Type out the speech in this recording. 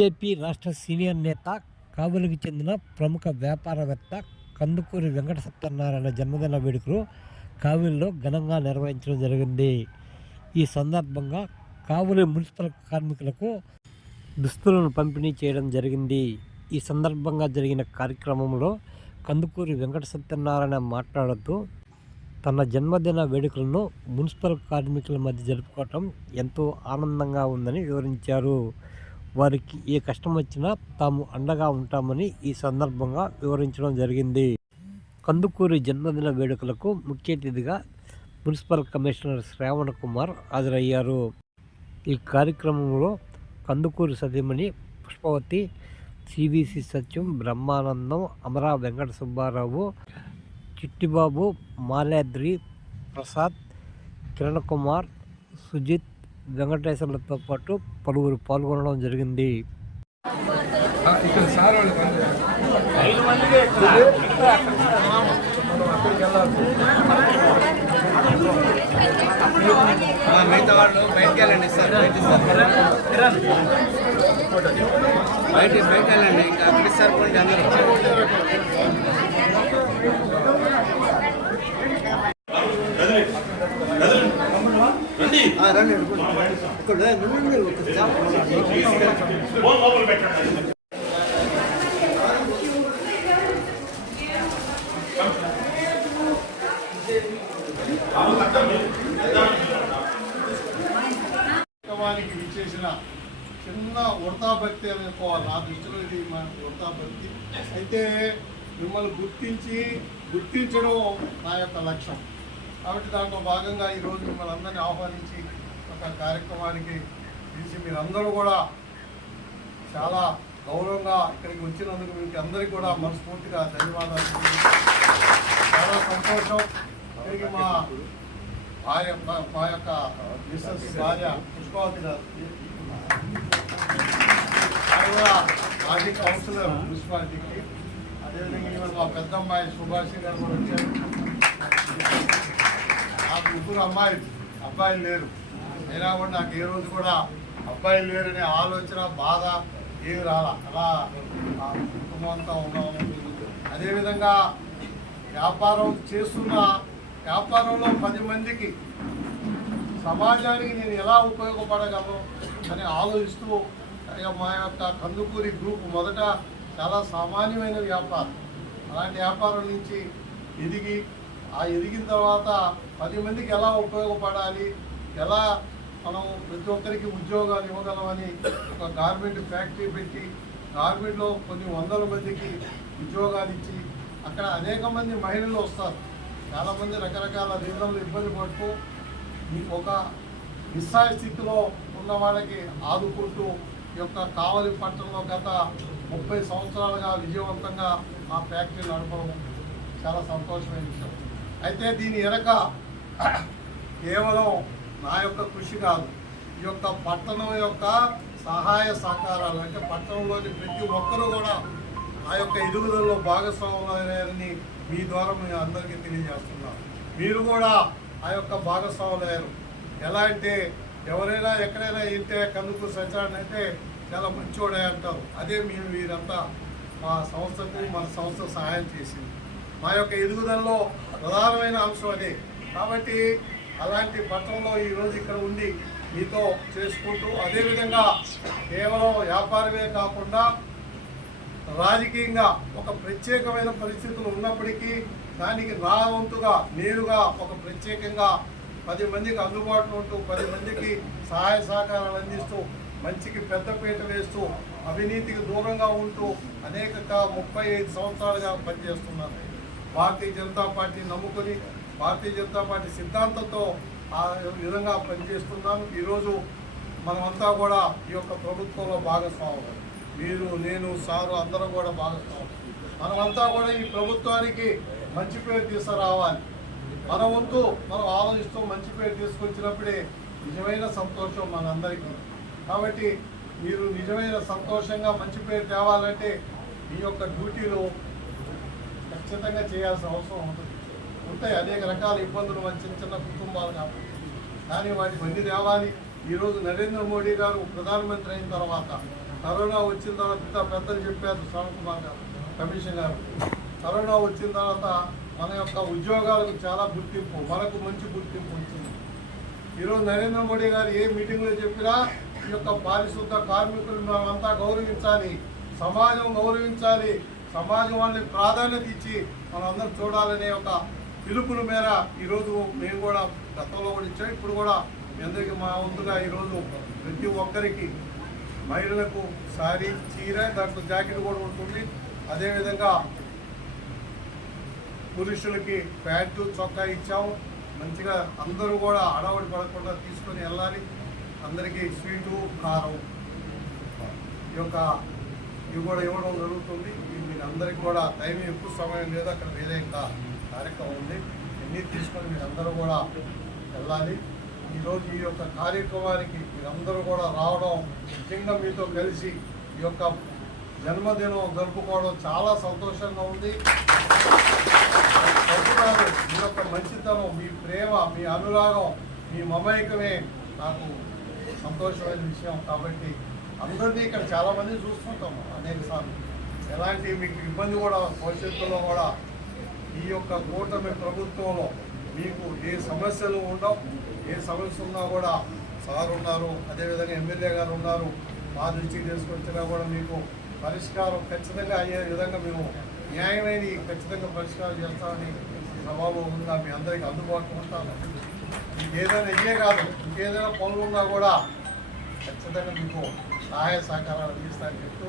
BJP రాష్ట్ర senior నేత కావలికి చెందిన ప్రముఖ వ్యాపారవేత్త కందుకూరి వెంకట సత్యనారాయణ జన్మదిన వేడుకలు కావలిలో ఘనంగా నిర్వహించడం జరిగింది. ఈ సందర్భంగా కావలి మున్సిపల్ కార్మికులకు దుస్తులను పంపిణీ చేయడం జరిగింది. ఈ సందర్భంగా జరిగిన కార్యక్రమంలో కందుకూరి వెంకట సత్యనారాయణ మాట్లాడుతూ తన జన్మదిన వేడుకలను మున్సిపల్ కార్మికుల మధ్య జరుపుకోవటం ఎంతో ఆనందంగా ఉందని వివరించారు. వారికి ఏ కష్టం వచ్చినా తాము అండగా ఉంటామని ఈ సందర్భంగా వివరించడం జరిగింది. కందుకూరి జన్మదిన వేడుకలకు ముఖ్య అతిథిగా మున్సిపల్ కమిషనర్ శ్రావణ కుమార్ హాజరయ్యారు. ఈ కార్యక్రమంలో కందుకూరి సతీమణి పుష్పవతి సివిసి సత్యం బ్రహ్మానందం అమరా వెంకట సుబ్బారావు చిట్టిబాబు మాలాద్రి ప్రసాద్ కిరణ్ కుమార్ సుజిత్ వెంకటేశ్వర్లతో పాటు పలువురు పాల్గొనడం జరిగింది. మిగతా వాళ్ళు బయటికి వెళ్ళండి సార్ సార్. బయట బయటకు వెళ్ళండి. ఇంకా అక్కడ సార్ పోండి అందరూ ఆ, రండి ఇక్కడ నుండి ఒక స్టాప్ కార్యక్రమానికి విచ్చేసిన చిన్న వృతాభక్తి అనుకోవాలి నా దృష్టిలో ఇది మన వృతాభక్తి అయితే మిమ్మల్ని గుర్తించి గుర్తించడం నా యొక్క లక్ష్యం. కాబట్టి దాంట్లో భాగంగా ఈరోజు మిమ్మల్ని అందరినీ ఆహ్వానించి ఒక కార్యక్రమానికి పిలిచి మీరందరూ కూడా చాలా గౌరవంగా ఇక్కడికి వచ్చినందుకు మీకు అందరికీ కూడా మనస్ఫూర్తిగా ధన్యవాదాలు. చాలా సంతోషం. ఇక్కడికి మా భార్య మా- మా యొక్క మిస్సెస్ భార్య పుష్పావతి గారు. కూడా మాజీ కౌన్సిలర్ మున్సిపాలిటీకి. అదేవిధంగా ఈమె మా పెద్దమ్మాయి సుభాషి గారు కూడా వచ్చారు. ముగ్గురు అమ్మాయిలు. అబ్బాయిలు లేరు. అయినా కూడా నాకు ఏ రోజు కూడా అబ్బాయిలు లేరనే ఆలోచన బాధ ఏమి రాలా. అలా ఆ కుటుంబం అంతా ఉన్నాము అదేవిధంగా వ్యాపారం చేస్తున్న వ్యాపారంలో పది మందికి సమాజానికి నేను ఎలా ఉపయోగపడగలను అని ఆలోచిస్తూ మా యొక్క కందుకూరి గ్రూప్ మొదట చాలా సామాన్యమైన వ్యాపారం. అలాంటి వ్యాపారం నుంచి ఎదిగి ఆ ఎదిగిన తర్వాత పది మందికి ఎలా ఉపయోగపడాలి ఎలా మనం ప్రతి ఒక్కరికి ఉద్యోగాలు ఇవ్వగలమని ఒక గార్మెంట్ ఫ్యాక్టరీ పెట్టి గార్మెంట్లో కొన్ని వందల మందికి ఉద్యోగాలు ఇచ్చి అక్కడ అనేక మంది మహిళలు వస్తారు. చాలామంది రకరకాల రీజన్లు ఇబ్బంది పడుతూ ఈ ఒక నిస్సాయ స్థితిలో ఉన్న వాళ్ళకి ఆదుకుంటూ ఈ యొక్క కావలి పట్టణంలో గత ముప్పై సంవత్సరాలుగా విజయవంతంగా ఆ ఫ్యాక్టరీ నడపడం చాలా సంతోషమైన విషయం. అయితే దీని వెనక కేవలం నా యొక్క కృషి కాదు ఈ యొక్క పట్టణం యొక్క సహాయ సహకారాలు అంటే పట్టణంలోని ప్రతి ఒక్కరూ కూడా ఆ యొక్క ఎదుగుదలలో భాగస్వాములయ్యారని మీ ద్వారా మేము అందరికీ తెలియజేస్తున్నాం మీరు కూడా ఆ యొక్క భాగస్వాములయ్యారు. ఎలా అంటే ఎవరైనా ఎక్కడైనా ఇంటే కనుకు సంచారణ అయితే చాలా మంచివాడే అంటారు. అదే మేము వీరంతా మా సంస్థకు మన సంస్థ సహాయం చేసింది. మా యొక్క ఎదుగుదలలో ప్రధానమైన అంశం అది. కాబట్టి అలాంటి పట్టణంలో ఈరోజు ఇక్కడ ఉండి మీతో చేసుకుంటూ అదేవిధంగా కేవలం వ్యాపారమే కాకుండా రాజకీయంగా ఒక ప్రత్యేకమైన పరిస్థితులు ఉన్నప్పటికీ దానికి నా వంతుగా నేరుగా ఒక ప్రత్యేకంగా పది మందికి అందుబాటులో ఉంటూ పది మందికి సహాయ సహకారాలు అందిస్తూ మంచికి పెద్దపీట వేస్తూ అవినీతికి దూరంగా ఉంటూ అనేక ముప్పై ఐదు సంవత్సరాలుగా పనిచేస్తున్నాను భారతీయ జనతా పార్టీ నమ్ముకొని భారతీయ జనతా పార్టీ సిద్ధాంతంతో ఆ విధంగా పనిచేస్తున్నాను. ఈరోజు మనమంతా కూడా ఈ యొక్క ప్రభుత్వంలో భాగస్వాములు. మీరు నేను సారు అందరం కూడా భాగస్వాములు. మనమంతా కూడా ఈ ప్రభుత్వానికి మంచి పేరు తీసుకురావాలి. మన వంతు మనం ఆలోచిస్తూ మంచి పేరు తీసుకొచ్చినప్పుడే నిజమైన సంతోషం మనందరికీ. కాబట్టి మీరు నిజమైన సంతోషంగా మంచి పేరు తేవాలంటే మీ యొక్క డ్యూటీలో ఖచ్చితంగా చేయాల్సిన అవసరం ఉంటుంది. ఉంటాయి అనేక రకాల ఇబ్బందులు మన చిన్న చిన్న కుటుంబాలు కాబట్టి. కానీ వాటికి అన్ని తేవాలి ఈరోజు నరేంద్ర మోడీ గారు ప్రధానమంత్రి అయిన తర్వాత కరోనా వచ్చిన తర్వాత ఇంత పెద్దలు చెప్పారు శ్రవణ్ కుమార్ గారు కమిషన్ గారు. కరోనా వచ్చిన తర్వాత మన యొక్క ఉద్యోగాలకు చాలా గుర్తింపు మనకు మంచి గుర్తింపు వచ్చింది. ఈరోజు నరేంద్ర మోడీ గారు ఏ మీటింగ్లో చెప్పినా ఈ యొక్క పారిశుద్ధ కార్మికులు మనమంతా గౌరవించాలి సమాజం గౌరవించాలి సమాజం వాళ్ళని ప్రాధాన్యత ఇచ్చి మనందరం చూడాలనే ఒక పిలుపుల మేర ఈరోజు మేము కూడా గతంలో కూడా ఇచ్చాం. ఇప్పుడు కూడా మీ అందరికీ మా వంతుగా ఈరోజు ప్రతి ఒక్కరికి మహిళలకు శారీ చీర దాంట్లో జాకెట్ కూడా ఉంటుంది. అదేవిధంగా పురుషులకి ప్యాంటు చొక్కా ఇచ్చాము. మంచిగా అందరూ కూడా అడవడి పడకుండా తీసుకొని వెళ్ళాలి. అందరికీ స్వీటు కారం ఈ యొక్క ఇవి కూడా ఇవ్వడం జరుగుతుంది. మీరు అందరికీ కూడా టైం ఎక్కువ సమయం లేదు. అక్కడ వేరే ఇంకా కార్యక్రమం ఉంది. ఇవన్నీ తీసుకొని మీరు అందరూ కూడా వెళ్ళాలి. ఈరోజు ఈ యొక్క కార్యక్రమానికి మీరందరూ కూడా రావడం ముఖ్యంగా మీతో కలిసి ఈ యొక్క జన్మదినం జరుపుకోవడం చాలా సంతోషంగా ఉంది. మీ యొక్క మంచితనం మీ ప్రేమ మీ అనురాగం మీ మమైకమే నాకు సంతోషమైన విషయం. కాబట్టి అందరినీ ఇక్కడ చాలా మంది చూస్తుంటాము అనేక సార్లు. ఎలాంటి మీకు ఇబ్బంది కూడా భవిష్యత్తులో కూడా ఈ యొక్క కూటమి ప్రభుత్వంలో మీకు ఏ సమస్యలు ఉండవు. ఏ సమస్య ఉన్నా కూడా సార్ ఉన్నారు అదేవిధంగా ఎమ్మెల్యే గారు ఉన్నారు. మా దృష్టికి తీసుకొచ్చినా కూడా మీకు పరిష్కారం ఖచ్చితంగా అయ్యే విధంగా మేము న్యాయమైన ఖచ్చితంగా పరిష్కారం చేస్తామని ఈ ఉందా మీ అందరికీ అందుబాటులో ఉంటాము ఇంకేదైనా ఏదైనా ఇదే కాదు. ఇంకేదైనా పనులు ఉన్నా కూడా ఖచ్చితంగా మీకు సహాయ సహకారాలు అందిస్తాయని చెప్తూ